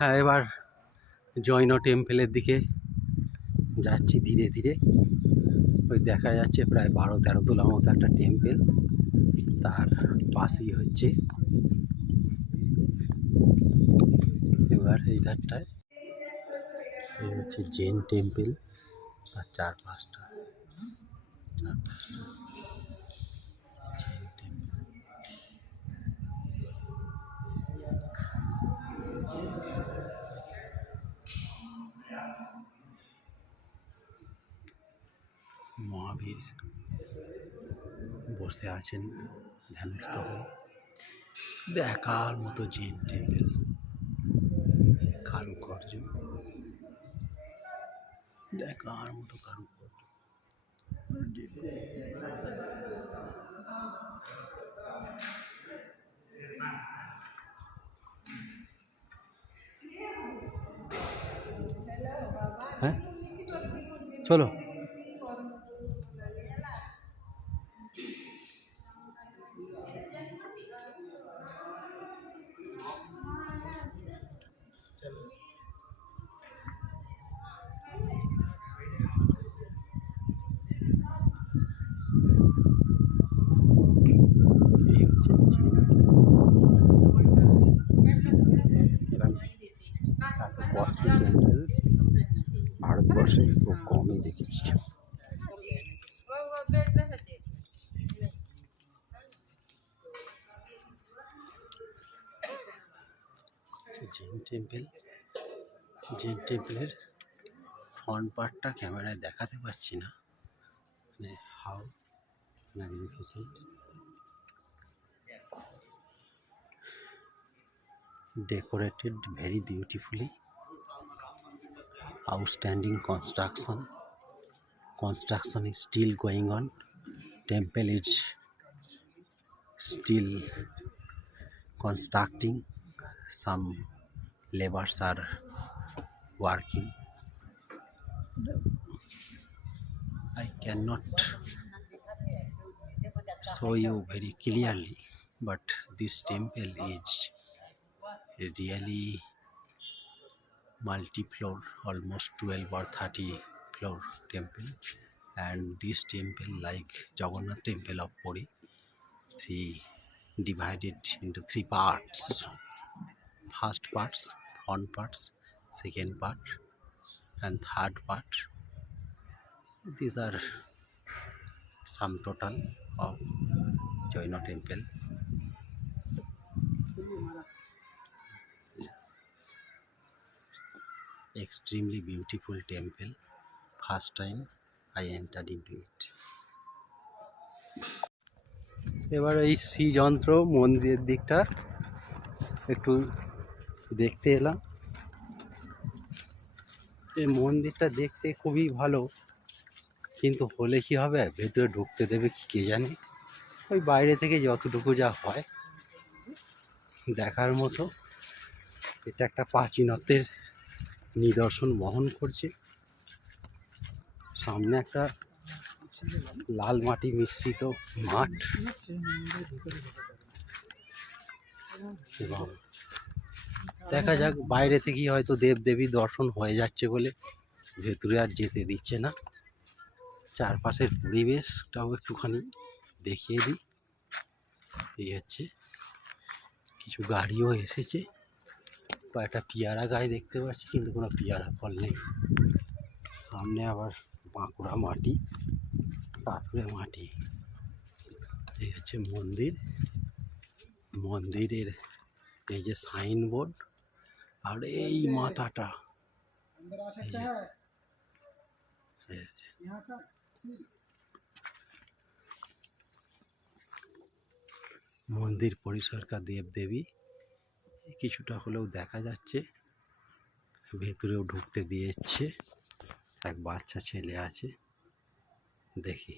হ্যাঁ, এবার জৈন টেম্পেলের দিকে যাচ্ছি ধীরে ধীরে। ওই দেখা যাচ্ছে প্রায় 12-13 তলার মতো একটা টেম্পেল, তার পাশেই হচ্ছে এবার এই ধারটায় এই হচ্ছে জৈন টেম্পেল। তার চার পাঁচটা জৈন টেম্পেল। মহাবীর বসে আছেন ধ্যানস্থ হয়ে। দেখার মতো জৈন টেম্পেল, কারুকার্য দেখার মতো কারুকার্য। হ্যাঁ, চলো। ভারতবর্ষে খুব কমই দেখেছি। জৈন টেম্পলের ফ্রন্ট পার্টটা ক্যামেরায় দেখাতে পারছি না, মানে how magnificent, decorated very beautifully, outstanding construction is still going on, temple is still constructing, some laborers are working. I cannot show you very clearly, but this temple is really multi-floor, almost 12 or 30 floor temple, and this temple, like Jagannath temple of Puri, divided into three parts. First parts, front parts, second part, and third part. These are some total of Jaina temple. Extremely beautiful temple. First time I entered into it. এবার এই শ্রীযন্ত্র মন্দিরের দিকটা একটু দেখতে এলাম। এই মন্দিরটা দেখতে খুবই ভালো, কিন্তু হলে কি হবে, ভেতরে ঢুকতে দেবে কি কে জানে। ওই বাইরে থেকে যতটুকু যা হয় দেখার মতো। এটা একটা প্রাচীনত্বের নিদর্শন বহন করছে। সামনে একটা লাল মাটি মিশ্রিত মাঠ, এবং দেখা যাক, বাইরে থেকেই হয়তো দেবদেবী দর্শন হয়ে যাচ্ছে বলে ভেতরে আর যেতে দিচ্ছে না। চারপাশের পরিবেশটাও একটুখানি দেখিয়ে দিই। এই হচ্ছে কিছু গাড়িও এসেছে, কয়েকটা পেয়ারা গাছ দেখতে পাচ্ছি, কিন্তু কোনো পেয়ারা ফল নেই। সামনে আবার বাঁকুড়া মাটি, পাথুরে মাটি। এই হচ্ছে মন্দির। মন্দিরের এই যে সাইনবোর্ড, আর এই মাথাটা, মন্দির পরিসরকার দেবদেবী কিছুটা হলেও দেখা যাচ্ছে। ভেতরেও ঢুকতে দিয়েছে, এক বাচ্চা ছেলে আছে। দেখি,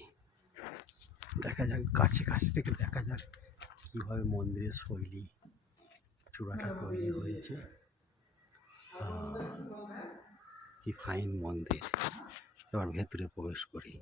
দেখা যাক, কাছে থেকে দেখা যাক কীভাবে মন্দিরের শৈলী চূড়াটা তৈরি হয়েছে। কি ফাইন মন্দির। এবার ভেতরে প্রবেশ করি।